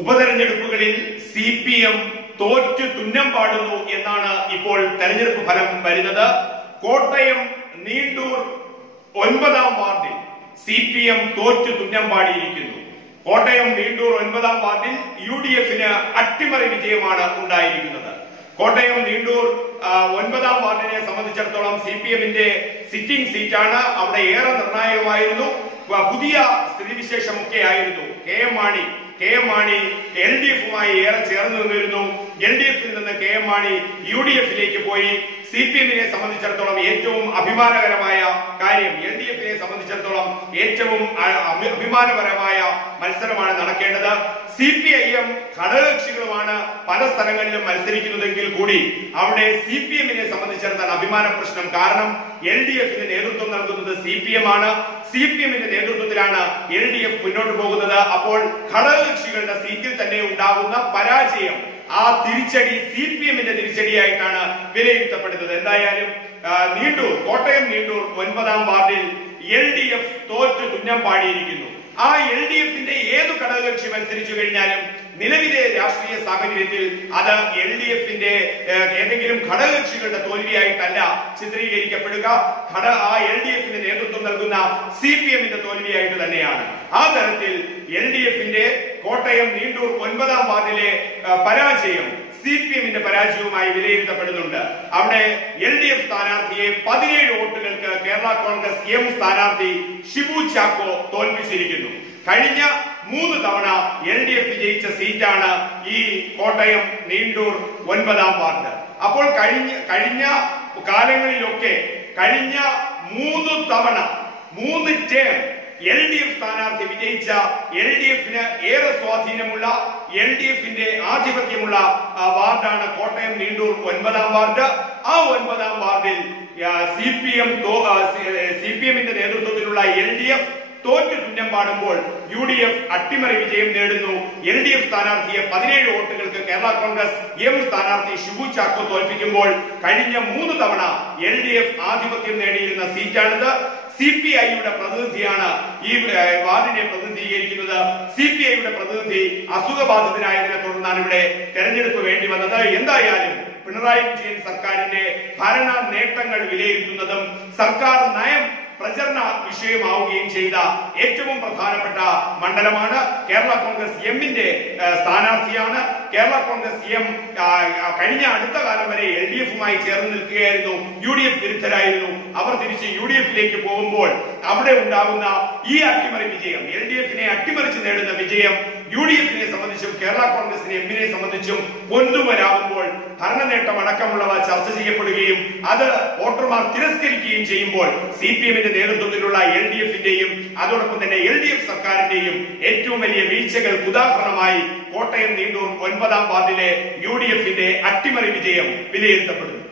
ഉപതെരഞ്ഞെടുപ്പുകളിൽ C P M തോറ്റു തുന്നം പാടുന്നു എന്നാണ് ഇപ്പോൾ തെരഞ്ഞെടുപ്പ് ഫലം വരുന്നത്. കോട്ടയം നീണ്ടൂർ ഒൻപതാം വാർഡിൽ സി പി എം തോറ്റു തുന്നം പാടിയിരിക്കുന്നു. കോട്ടയം നീണ്ടൂർ ഒൻപതാം വാർഡിൽ യു ഡി എഫിന് അട്ടിമറി വിജയമാണ് ഉണ്ടായിരിക്കുന്നത്. കോട്ടയം നീണ്ടൂർ ഒൻപതാം വാർഡിനെ സംബന്ധിച്ചിടത്തോളം സി പി എമ്മിന്റെ സിറ്റിംഗ് സീറ്റാണ്. അവിടെ ഏറെ നിർണായകമായിരുന്നു. പുതിയ സ്ഥിതിവിശേഷമൊക്കെ ആയിരുന്നു K M Mani K M Mani L D എഫുമായി ഏറെ ചേർന്ന് നിന്നിരുന്നു. എൽ ഡി എഫിൽ നിന്ന് K M Mani U D എഫിലേക്ക് പോയി. സി പി എമ്മിനെ സംബന്ധിച്ചിടത്തോളം ഏറ്റവും അഭിമാനകരമായ കാര്യം എൽ ഡി എഫിനെ സംബന്ധിച്ചിടത്തോളം ഏറ്റവും അഭിമാനപരമായ മത്സരമാണ് നടക്കേണ്ടത്. സി പി ഐ എം ഘടകകക്ഷികളുമാണ് പല സ്ഥലങ്ങളിലും മത്സരിക്കുന്നതെങ്കിൽ കൂടി അവിടെ സി പി എമ്മിനെ സംബന്ധിച്ചിടത്തോളം അഭിമാന പ്രശ്നം. കാരണം എൽ ഡി എഫിന് നേതൃത്വം നൽകുന്നത് സി പി എം ആണ്. സി പി എമ്മിന്റെ നേതൃത്വത്തിലാണ് എൽ ഡി എഫ് മുന്നോട്ട് പോകുന്നത്. അപ്പോൾ ഘടകകക്ഷികളുടെ സീറ്റിൽ തന്നെ ഉണ്ടാകുന്ന പരാജയം ആ തിരിച്ചടി സി പി എമ്മിന്റെ തിരിച്ചടിയായിട്ടാണ് വിലയിരുത്തപ്പെടുന്നത്. എന്തായാലും നീണ്ടൂർ കോട്ടയം നീണ്ടൂർ ഒൻപതാം വാർഡിൽ എൽ ഡി എഫ് തോറ്റു തുന്നം പാടിയിരിക്കുന്നു. ആ എൽ ഡി എഫിന്റെ ഏത് ഘടകകക്ഷി മത്സരിച്ചു കഴിഞ്ഞാലും നിലവിലെ രാഷ്ട്രീയ സാഹചര്യത്തിൽ അത് എൽ ഡി എഫിന്റെ ഏതെങ്കിലും ഘടകകക്ഷികളുടെ തോൽവിയായിട്ടല്ല ചിത്രീകരിക്കപ്പെടുക. ഘട ആ എൽ ഡി എഫിന് നേതൃത്വം നൽകുന്ന സി പി എമ്മിന്റെ തോൽവിയായിട്ട് തന്നെയാണ്. ആ തരത്തിൽ എൽ ഡി എഫിന്റെ കോട്ടയം നീണ്ടൂർ ഒൻപതാം വാർഡിലെ പരാജയം സി പി എമ്മിന്റെ പരാജയവുമായി വിലയിരുത്തപ്പെടുന്നുണ്ട്. അവിടെ എൽ ഡി എഫ് സ്ഥാനാർത്ഥിയെ പതിനേഴ് വോട്ടുകൾക്ക് കേരള കോൺഗ്രസ് എം സ്ഥാനാർത്ഥി ഷിബു ചാക്കോ തോൽപ്പിച്ചിരിക്കുന്നു. കഴിഞ്ഞ മൂന്ന് തവണ എൽ ഡി എഫ് വിജയിച്ച സീറ്റാണ് ഈ കോട്ടയം നീണ്ടൂർ ഒൻപതാം വാർഡ്. അപ്പോൾ കഴിഞ്ഞ കഴിഞ്ഞ കാലങ്ങളിലൊക്കെ കഴിഞ്ഞ മൂന്ന് തവണ മൂന്ന് ടേം എൽ ഡി എഫ് സ്ഥാനാർത്ഥി വിജയിച്ച എൽ ഡി എഫിന് ഏറെ സ്വാധീനമുള്ള എൽ ഡി എഫിന്റെ ആധിപത്യമുള്ള വാർഡാണ് കോട്ടയം നീണ്ടൂർ ഒൻപതാം വാർഡ്. ആ ഒൻപതാം വാർഡിൽ C P M C P എമ്മിന്റെ നേതൃത്വത്തിലുള്ള എൽ ഡി എഫ് തോറ്റു തുന്നം പാടുമ്പോൾ യു ഡി എഫ് അട്ടിമറി വിജയം നേടുന്നു. എൽ ഡി എഫ് സ്ഥാനാർത്ഥിയെ പതിനേഴ് വോട്ടുകൾക്ക് കേരള കോൺഗ്രസ് എം സ്ഥാനാർത്ഥി ഷിബു ചാക്കോ തോൽപ്പിക്കുമ്പോൾ കഴിഞ്ഞ മൂന്ന് തവണ എൽ ഡി എഫ് ആധിപത്യം നേടിയിരുന്ന സീറ്റാണിത്. സി പി ഐയുടെ പ്രതിനിധിയാണ് ഈ വാർഡിനെ പ്രതിനിധീകരിക്കുന്നത്. സി പി ഐയുടെ പ്രതിനിധി അസുഖബാധിതനായതിനെ തുടർന്നാണ് ഇവിടെ തെരഞ്ഞെടുപ്പ് വേണ്ടി വന്നത്. എന്തായാലും പിണറായി വിജയൻ സർക്കാരിന്റെ ഭരണ നേട്ടങ്ങൾ വിലയിരുത്തുന്നതും സർക്കാർ നയം പ്രചരണ വിഷയമാവുകയും ചെയ്ത ഏറ്റവും പ്രധാനപ്പെട്ട മണ്ഡലമാണ്. കേരള കോൺഗ്രസ് എമ്മിന്റെ സ്ഥാനാർത്ഥിയാണ്. കേരള കോൺഗ്രസ് എം കഴിഞ്ഞ അടുത്ത കാലം വരെ എൽ ഡി എഫുമായി ചേർന്ന് നിൽക്കുകയായിരുന്നു. യു ഡി എഫ് വിരുദ്ധരായിരുന്നു. അവർ തിരിച്ച് യു ഡി എഫിലേക്ക് പോകുമ്പോൾ അവിടെ ഉണ്ടാകുന്ന ഈ അട്ടിമറി വിജയം എൽ ഡി എഫിനെ അട്ടിമറിച്ച് നേടുന്ന വിജയം യു ഡി എഫിനെ സംബന്ധിച്ചും കേരള കോൺഗ്രസിനെ എമ്മിനെ സംബന്ധിച്ചും പൊന്തുവരാകുമ്പോൾ ഭരണ നേട്ടം അടക്കമുള്ളവ ചർച്ച ചെയ്യപ്പെടുകയും അത് വോട്ടർമാർ തിരസ്കരിക്കുകയും ചെയ്യുമ്പോൾ സി പി എമ്മിന്റെ നേതൃത്വത്തിലുള്ള എൽ ഡി എഫിന്റെയും അതോടൊപ്പം തന്നെ എൽ ഡി എഫ് സർക്കാരിന്റെയും ഏറ്റവും വലിയ വീഴ്ചകൾ ഉദാഹരണമായി കോട്ടയം നീണ്ടൂർ ഒൻപതാം വാർഡിലെ യു ഡി എഫിന്റെ അട്ടിമറി വിജയം വിലയിരുത്തപ്പെടുന്നു.